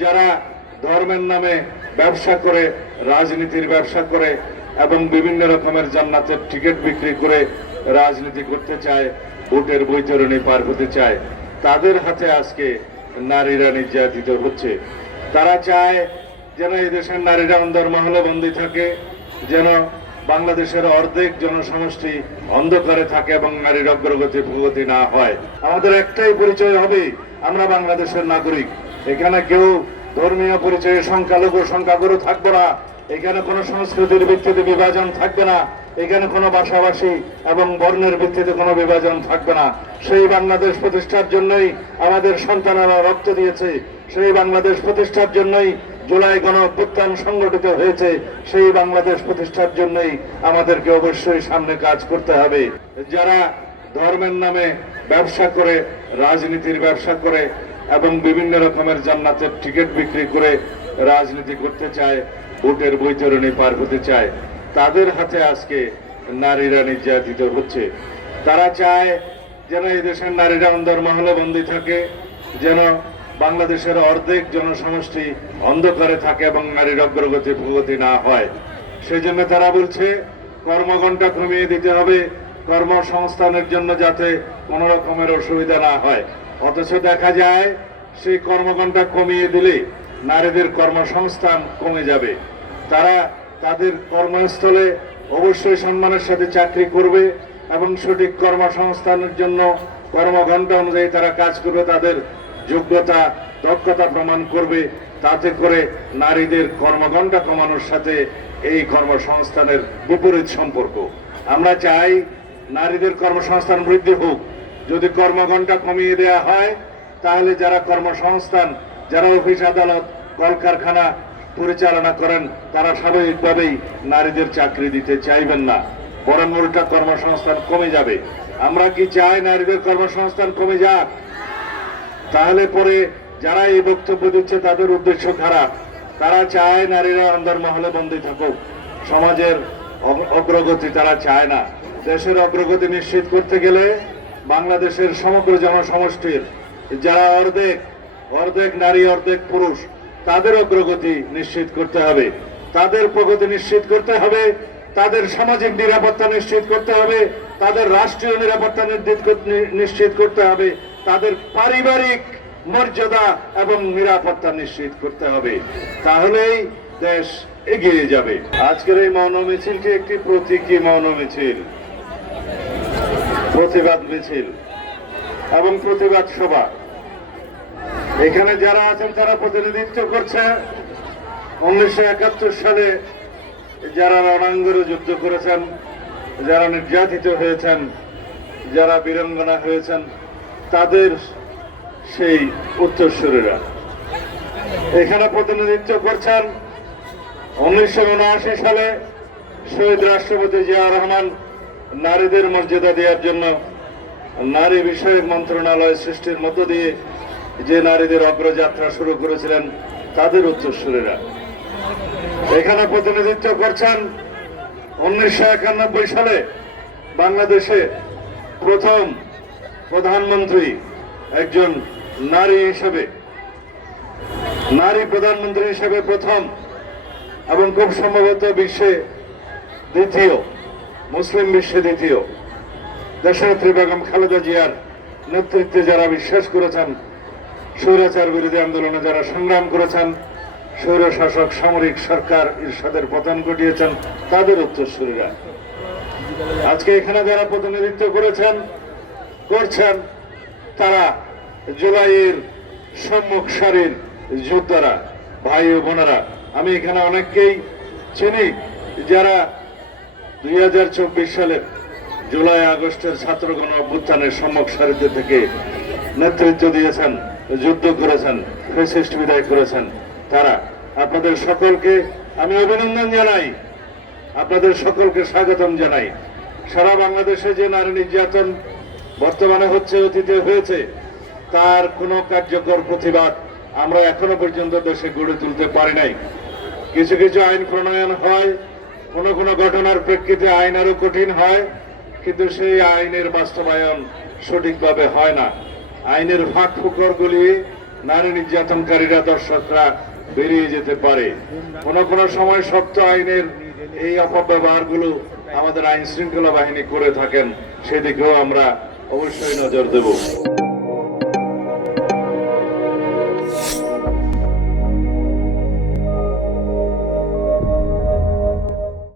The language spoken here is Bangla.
যারা ধর্মের নামে ব্যবসা করে, রাজনীতির ব্যবসা করে এবং বিভিন্ন রকমের জান্নাতের টিকিট বিক্রি করে রাজনীতি করতে চায়, ভোটের বৈতরণী পার হতে চায়, তাদের হাতে আজকে নারীরা নির্যাতিত হচ্ছে। তারা চায় যেন এই দেশের নারীরা অন্দর মহলে বন্দী থাকে, যেন বাংলাদেশের অর্ধেক জনসমষ্টি অন্ধকারে থাকে এবং নারীর অগ্রগতি প্রগতি না হয়। আমাদের একটাই পরিচয় হবে, আমরা বাংলাদেশের নাগরিক। এখানে কেউ ধর্মীয় পরিচয়ে সংখ্যালঘু সংখ্যাগুরু থাকবে না। এখানে কোনো সংস্কৃতির ভিত্তিতে বিভাজন থাকবে না। এখানে কোনো ভাষাভাষী এবং বর্ণের ভিত্তিতে কোনো বিভাজন থাকবে না। সেই বাংলাদেশ প্রতিষ্ঠার জন্যই আমাদের সন্তানেরা রক্ত দিয়েছে। সেই বাংলাদেশ প্রতিষ্ঠার জন্যই জুলাই গণ অভ্যুত্থান সংগঠিত হয়েছে। সেই বাংলাদেশ প্রতিষ্ঠার জন্যই আমাদেরকে অবশ্যই সামনে কাজ করতে হবে। যারা ধর্মের নামে ব্যবসা করে, রাজনীতির ব্যবসা করে এবং বিভিন্ন রকমের জান্নাতের টিকিট বিক্রি করে রাজনীতি করতে চায়, ভোটের বৈতরণী পার হতে চায়। তাদের হাতে আজকে নারীরা নির্যাতিত হচ্ছে। তারা চায় যেন এই দেশের নারীরা অন্দর মহলে বন্দী থাকে, যেন বাংলাদেশের অর্ধেক জনসমষ্টি অন্ধকারে থাকে এবং নারীর অগ্রগতি প্রগতি না হয়। সেই জন্য তারা বলছে, কর্মঘণ্টা কমিয়ে দিতে হবে, কর্মসংস্থানের জন্য যাতে কোনো রকমের অসুবিধা না হয়। অথচ দেখা যায়, সেই কর্মঘণ্টা কমিয়ে দিলে নারীদের কর্মসংস্থান কমে যাবে। তারা তাদের কর্মস্থলে অবশ্যই সম্মানের সাথে চাকরি করবে এবং সঠিক কর্মসংস্থানের জন্য কর্মঘণ্টা অনুযায়ী তারা কাজ করবে, তাদের যোগ্যতা, দক্ষতা প্রমাণ করবে। তাতে করে নারীদের কর্মঘণ্টা কমানোর সাথে এই কর্মসংস্থানের বিপরীত সম্পর্ক। আমরা চাই নারীদের কর্মসংস্থান বৃদ্ধি হোক। যদি কর্মঘণ্টা কমিয়ে দেওয়া হয়, তাহলে যারা কর্মসংস্থান, যারা অফিস, আদালত, কলকারখানা পরিচালনা করেন, তারা স্বাভাবিকভাবেই নারীদের চাকরি দিতে চাইবেন না, বরং উল্টা কর্মসংস্থান কমে যাবে। আমরা কি চাই নারীদের কর্মসংস্থান কমে যাক? তাহলে পরে যারা এই বক্তব্য দিচ্ছে, তাদের উদ্দেশ্য খারাপ। তারা চায় নারীরা অন্দর মহলে বন্দী থাকুক। সমাজের অগ্রগতি তারা চায় না। দেশের অগ্রগতি নিশ্চিত করতে গেলে বাংলাদেশের সমগ্র জনসমষ্টির যারা অর্ধেক অর্ধেক নারী, অর্ধেক পুরুষ, তাদের অগ্রগতি নিশ্চিত করতে হবে। তাদের প্রগতি নিশ্চিত করতে হবে, তাদের সামাজিক নিরাপত্তা নিশ্চিত করতে হবে, তাদের রাষ্ট্রীয় নিরাপত্তা নিশ্চিত করতে হবে, তাদের পারিবারিক মর্যাদা এবং নিরাপত্তা নিশ্চিত করতে হবে। তাহলেই দেশ এগিয়ে যাবে। আজকের এই মৌন মিছিলটি একটি প্রতীকী মৌন মিছিল। প্রতিবাদ মিছিল এবং প্রতিবাদ সভা। এখানে যারা আছেন, তারা প্রতিনিধিত্ব করছে। উনিশশো একাত্তর সালে যারা রণাঙ্গরে যুদ্ধ করেছেন, যারা নির্যাতিত হয়েছেন, যারা বীরাঙ্গনা হয়েছেন, তাদের সেই উত্তরসূরীরা। এখানে প্রতিনিধিত্ব করছেন উনিশশো উনআশি সালে শহীদ রাষ্ট্রপতি জিয়া রহমান। নারীদের মর্যাদা দেওয়ার জন্য নারী বিষয়ক মন্ত্রণালয় সৃষ্টির মধ্য দিয়ে যে নারীদের অগ্রযাত্রা শুরু করেছিলেন, তাদের উত্তরসূরীরা। এখানে প্রতিনিধিত্ব করছেন উনিশশো একানব্বই সালে বাংলাদেশে প্রথম প্রধানমন্ত্রী একজন নারী হিসেবে, নারী প্রধানমন্ত্রী হিসেবে প্রথম এবং খুব সম্ভবত বিশ্বে দ্বিতীয়। মুসলিম বিশ্বে দ্বিতীয়। দেশনেত্রী বেগম খালেদা জিয়ার নেতৃত্বে যারা বিশ্বাস করেছেন, স্বৈরাচার বিরোধী আন্দোলনে যারা সংগ্রাম করেছেন স্বৈর শাসক সামরিক সরকার ইরশাদের পতন ঘটিয়েছেন, তাদের উত্তরসূরীরা। আজকে এখানে যারা প্রতিনিধিত্ব করেছেন, করছেন, তারা জুলাইয়ের সম্মুখ সারির যোদ্ধারা, ভাই ও বোনেরা। আমি এখানে অনেককেই চিনি যারা দুই হাজার চব্বিশ সালের জুলাই, আগস্টের ছাত্রগণ অভ্যুত্থানের সম্মুখ সারিতে থেকে নেতৃত্ব দিয়েছেন, যুদ্ধ করেছেন ফেসিস্ট বিদায় করেছেন তারা। আপনাদের সকলকে আমি অভিনন্দন জানাই। আপনাদের সকলকে স্বাগতম জানাই। সারা বাংলাদেশে যে নারী নির্যাতন বর্তমানে হচ্ছে, অতীতে হয়েছে, তার কোনো কার্যকর প্রতিবাদ আমরা এখনও পর্যন্ত দেশে গড়ে তুলতে পারি নাই। কিছু কিছু আইন প্রণয়ন হয় কোনো কোনো ঘটনার প্রেক্ষিতে আইন আরও কঠিন হয়, কিন্তু সেই আইনের বাস্তবায়ন সঠিকভাবে হয় না। আইনের ফাঁক ফুকর গুলিয়ে নারী নির্যাতনকারীরা, দর্শকরা বেরিয়ে যেতে পারে। কোনো কোনো সময় সত্য আইনের এই অপব্যবহারগুলো আমাদের আইন শৃঙ্খলা বাহিনী করে থাকেন, সেদিকেও আমরা অবশ্যই নজর দেব।